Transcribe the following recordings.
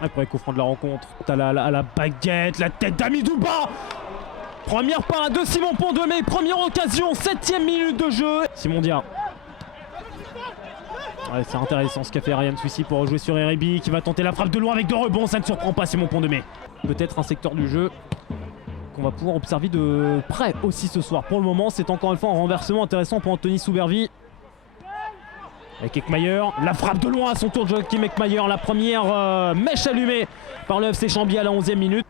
Après coup franc de la rencontre, Talal à la baguette, la tête d'Amidouba. Première parade de Simon Pont-de-Mé, première occasion, 7e minute de jeu. Simon Dia. Ouais, c'est intéressant ce qu'a fait Ryan Swissy pour rejouer sur Eribi qui va tenter la frappe de loin avec 2 rebonds, ça ne surprend pas Simon Pont-de-Mé. Peut-être un secteur du jeu qu'on va pouvoir observer de près aussi ce soir. Pour le moment, c'est encore une fois un renversement intéressant pour Anthony Soubervi. Avec Ekmayer, la frappe de loin à son tour de Joachim Ekmayer, la première mèche allumée par le FC Chambly à la 11e minute.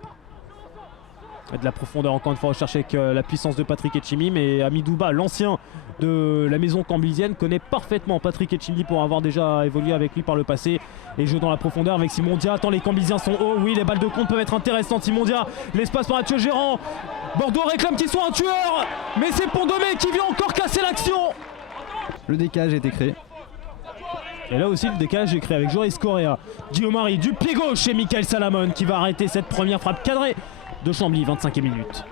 De la profondeur encore une fois recherchée avec la puissance de Patrick Etchimi, mais Amidouba, l'ancien de la maison cambysienne, connaît parfaitement Patrick Etchimi pour avoir déjà évolué avec lui par le passé et joue dans la profondeur avec Simon Dia. Attends, les Cambysiens sont hauts, oui, les balles de compte peuvent être intéressantes. Simon Dia, l'espace pour Mathieu Gérant, Bordeaux réclame qu'il soit un tueur, mais c'est Pont-de-Mé qui vient encore casser l'action. Le décalage a été créé. Et là aussi le décalage est créé avec Joris Correa, Guillaume Marie du pied gauche et Michael Salamone qui va arrêter cette première frappe cadrée de Chambly, 25e minute.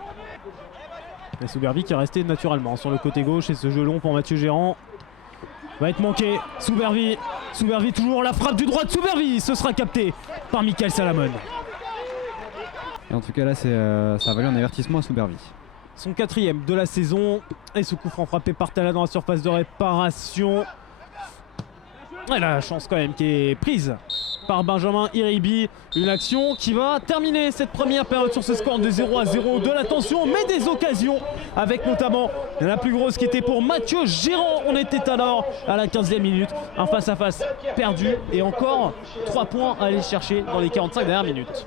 Et Soubervi qui est resté naturellement sur le côté gauche et ce jeu long pour Mathieu Gérant va être manqué. Soubervi toujours, la frappe du droit de Soubervi, ce sera capté par Michael Salamone. Et en tout cas là ça a valu un avertissement à Soubervi. Son 4e de la saison et ce coup franc frappé par Tala dans la surface de réparation. Et la chance quand même qui est prise par Benjamin Iribi. Une action qui va terminer cette première période sur ce score de 0-0. De la tension mais des occasions avec notamment la plus grosse qui était pour Mathieu Gérant. On était alors à la 15e minute. Un face-à-face perdu et encore 3 points à aller chercher dans les 45 dernières minutes.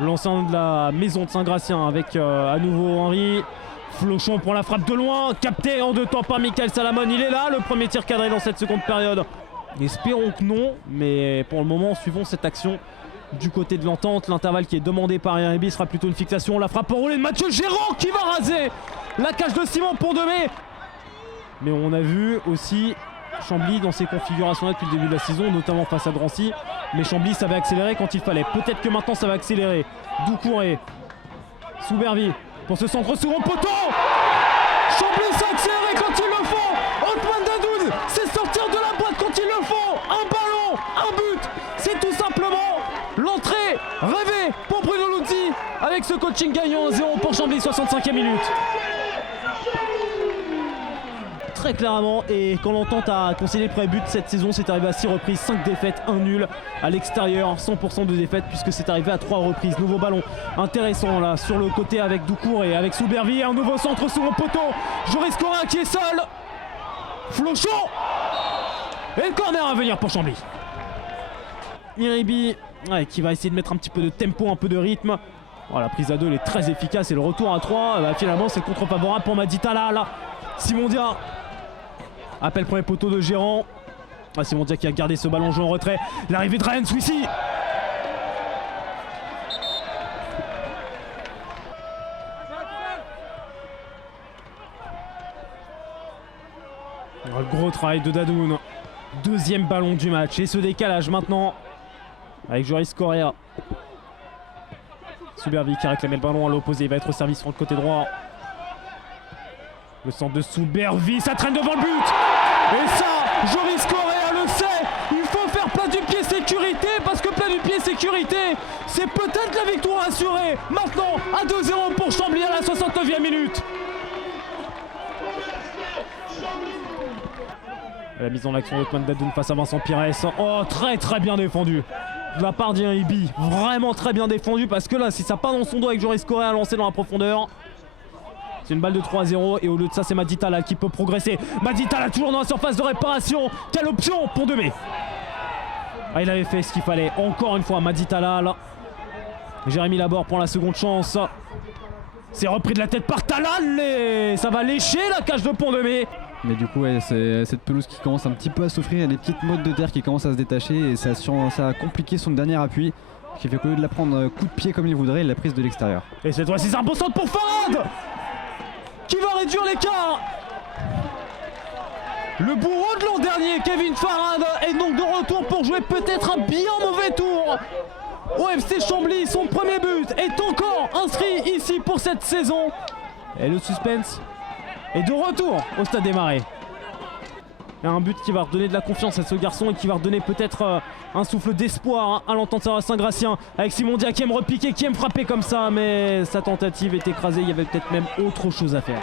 L'ancien de la maison de Saint-Gratien avec à nouveau Henry. Flochon pour la frappe de loin, capté en 2 temps par Michael Salamone. Il est là, le premier tir cadré dans cette seconde période. Espérons que non, mais pour le moment, suivons cette action du côté de l'entente. L'intervalle qui est demandé par Eribi sera plutôt une fixation. La frappe enroulée de Mathieu Gérant qui va raser la cage de Simon Pont-de-Mé. Mais on a vu aussi Chambly dans ces configurations-là depuis le début de la saison, notamment face à Drancy. Mais Chambly savait accélérer quand il fallait. Peut-être que maintenant ça va accélérer. Doucouré, Soubervi pour ce centre second poteau. Chambly s'est accéléré quand il le faut. Othman Dadoun c'est sortir de la boîte quand il le faut. Un ballon, un but. C'est tout simplement l'entrée rêvée pour Bruno Luzzi avec ce coaching gagnant 1-0 pour Chambly, 65e minute. Très clairement, et quand l'entente a concédé le premier but cette saison, c'est arrivé à 6 reprises, 5 défaites, 1 nul à l'extérieur, 100% de défaites puisque c'est arrivé à 3 reprises. Nouveau ballon intéressant là sur le côté avec Doucouré et avec Soubervi, un nouveau centre sur le poteau. Joris Correa qui est seul. Flochon et le corner à venir pour Chambly. Iribi qui va essayer de mettre un petit peu de tempo, un peu de rythme. Oh, la prise à 2 elle est très efficace et le retour à 3, finalement c'est le contre favorable pour Madi Talal. Simon Dia appelle premier poteau de Gérant. Simon Dia qui a gardé ce ballon joué en retrait. L'arrivée de Ryan Swissy. Le gros travail de Dadoun. 2e ballon du match. Et ce décalage maintenant avec Joris Correa. Soubervi qui a réclamé le ballon à l'opposé. Il va être au service sur le côté droit. Le centre de Soubervi, ça traîne devant le but. Et ça, Joris Correa le sait. Il faut faire plat du pied sécurité parce que plat du pied sécurité, c'est peut-être la victoire assurée. Maintenant, à 2-0 pour Chambly à la 69e minute. La mise en action d'Othman Dadoun face à Vincent Pires. Oh, très bien défendu de la part d'Iribi. Vraiment très bien défendu parce que là, si ça part dans son dos avec Joris Correa lancé dans la profondeur, c'est une balle de 3-0 et au lieu de ça c'est Madi Talal qui peut progresser. Madi Talal toujours dans la surface de réparation. Quelle option pour Pont-de-Mé. Il avait fait ce qu'il fallait. Encore une fois Madi Talal. Jérémy Laborde prend la seconde chance. C'est repris de la tête par Talal et ça va lécher la cage de Pont-de-Mé. Mais du coup ouais, c'est cette pelouse qui commence un petit peu à souffrir. Il y a des petites mottes de terre qui commencent à se détacher et ça a compliqué son dernier appui. Qui fait qu'au lieu de la prendre coup de pied comme il voudrait, il l'a prise de l'extérieur. Et cette fois-ci c'est un bon centre pour Farad qui va réduire l'écart. Le bourreau de l'an dernier, Kevin Farad, est donc de retour pour jouer peut-être un bien mauvais tour au FC Chambly. Son premier but est encore inscrit ici pour cette saison. Et le suspense est de retour au Stade des Marais. Et un but qui va redonner de la confiance à ce garçon et qui va redonner peut-être un souffle d'espoir à l'Entente Saint-Gratien avec Simon Dia qui aime repiquer, qui aime frapper comme ça, mais sa tentative est écrasée, il y avait peut-être même autre chose à faire.